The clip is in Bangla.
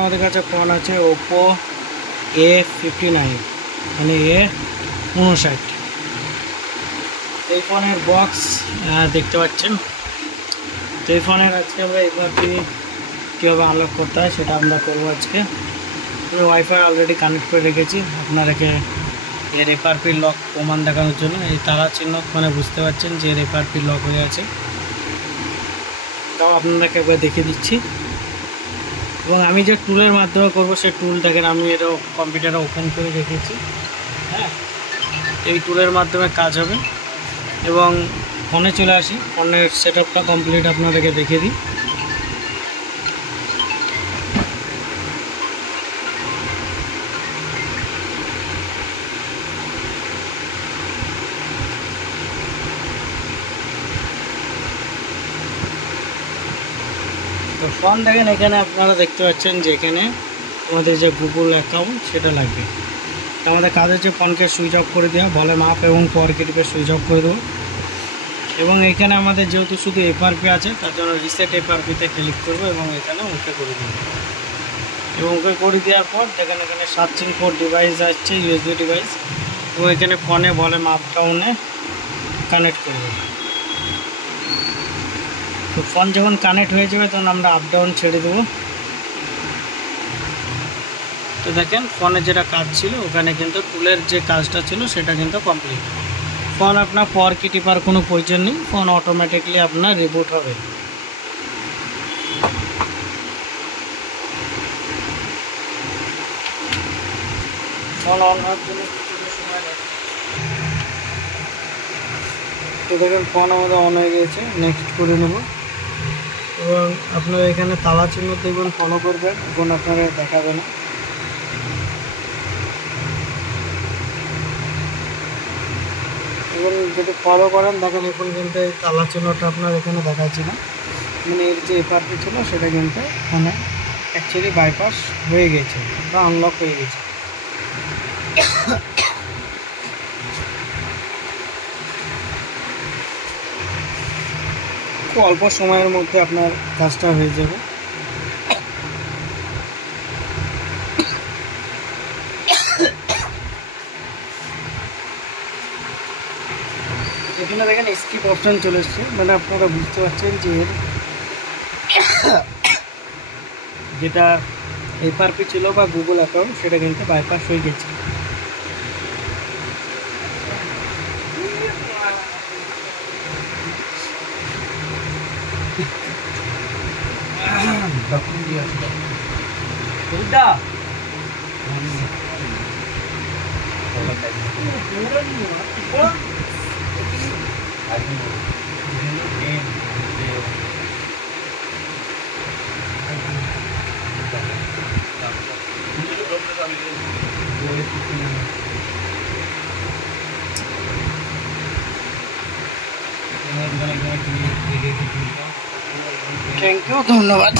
আমাদের কাছে ফোন আছে ওপো A59 মানে A59। এই ফোনের বক্স দেখতে পাচ্ছেন। তো এই ফোনের আজকে আমরা এফআরপি কীভাবে আনলক করতে হয় সেটা আমরা করবো আজকে। আমি ওয়াইফাই অলরেডি কানেক্ট করে রেখেছি আপনাদেরকে এর এফআরপি লক প্রমাণ দেখানোর জন্য। এই তারা চিহ্ন মানে বুঝতে পারছেন যে এর এফআরপি লক হয়ে আছে, তাও আপনাদেরকে একবার দেখিয়ে দিচ্ছি। এবং আমি যে টুলের মাধ্যমে করবো সেই টুল দেখেন, আমি এটা কম্পিউটারে ওপেন করে রেখেছি। হ্যাঁ, এই টুলের মাধ্যমে কাজ হবে। এবং ফোনে চলে আসি, ফোনের সেট আপটা কমপ্লিট আপনাদেরকে দেখিয়ে দিই। তো ফোন দেখেন, এখানে আপনারা দেখতে পাচ্ছেন যে এখানে আমাদের যে গুগল অ্যাকাউন্ট সেটা লাগবে। তো আমাদের কাজ হচ্ছে ফোনকে সুইচ অফ করে দেওয়া, ভলিউম আপ এবং পাওয়ার টিপে সুইচ অফ করে দেবো। এবং এখানে আমাদের যেহেতু শুধু এফআরপি আছে তার জন্য রিসেট এফআরপিতে ক্লিক করবো এবং এখানে ওকে করে দেবো। এবং ওকে করে দেওয়ার পর দেখেন এখানে সার্চিং ফর ডিভাইস আসছে, ইউএসবি ডিভাইস। এবং এখানে ফোনে ভলিউম আপ ডাউনে কানেক্ট করবো। তো ফোন যখন কানেক্ট হয়ে যাবে তখন আমরা আপ ডাউন ছেড়ে দেবো। তো দেখেন ফোনে যেটা কাজ ছিল ওখানে কিন্তু টুলের যে কাজটা ছিল সেটা কিন্তু কমপ্লিট। ফোন আপনার পাওয়ার কি টিপার কোনো প্রয়োজন নেই, ফোন অটোমেটিকলি আপনার রিবুট হবে। ফোন অন হওয়ার জন্য কিছুটা সময় লাগে। তো দেখেন ফোন আমাদের অন হয়ে গিয়েছে, নেক্সট করে নেব। এবং আপনারা এখানে তালা চিহ্ন দেখবেন, ফলো করবেন, এখন আপনারা দেখাবে না। এবং যদি ফলো করেন দেখেন এখন কিন্তু এই তালা চিহ্নটা আপনার এখানে দেখাচ্ছি না, মানে এর যে এফআরপি ছিল সেটা কিন্তু মানে অ্যাকচুয়ালি বাইপাস হয়ে গেছে বা আনলক হয়ে গেছে। খুব অল্প সময়ের মধ্যে আপনার কাজটা হয়ে যাবে। এখানে দেখেন স্কিপ অপশান চলে এসছে, মানে আপনারা বুঝতে পারছেন যে যেটা এফআরপি ছিল বা গুগল অ্যাকাউন্ট সেটা কিন্তু বাইপাস হয়ে গেছে। থ্যাংক ইউ, ধন্যবাদ।